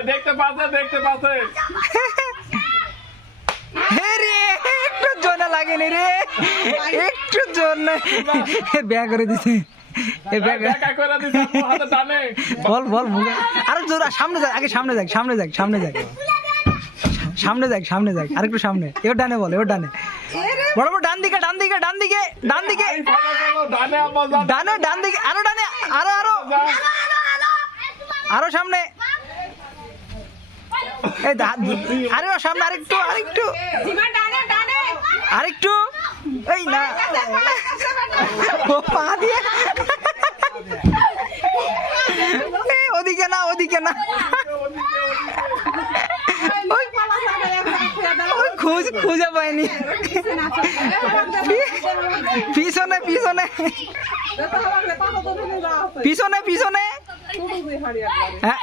ভাই দেখতে পাচ্ছে রে একটু জোনা লাগেনি রে, একটু জোর নাই। ব্যাগ করে দিছে দেখা করে দিছে হাতে টানে। বল বল মুখে আরো জোর, সামনে যাক, আগে সামনে যাক, সামনে যাক, সামনে যাক, সামনে যাক, সামনে যাক, আরেকটু সামনে। এবার ডানে বল, এবার ডানে বড় বড়, ডান দিকে, ডান দিকে, ডান দিকে, ডান দিকে, ডানে আব্বা যা। ডানে, ডান দিকে, আরো ডানে, আরো আরো আরো সামনে। এই আরে সামনে, আরেকটু, আরেকটু, আরেকটু। এই না, ও পা দিয়ে, ওদিকে না, ওদিকে না, খুঁজে পাইনি। পিছনে পিছনে পিছনে পিছনে। হ্যাঁ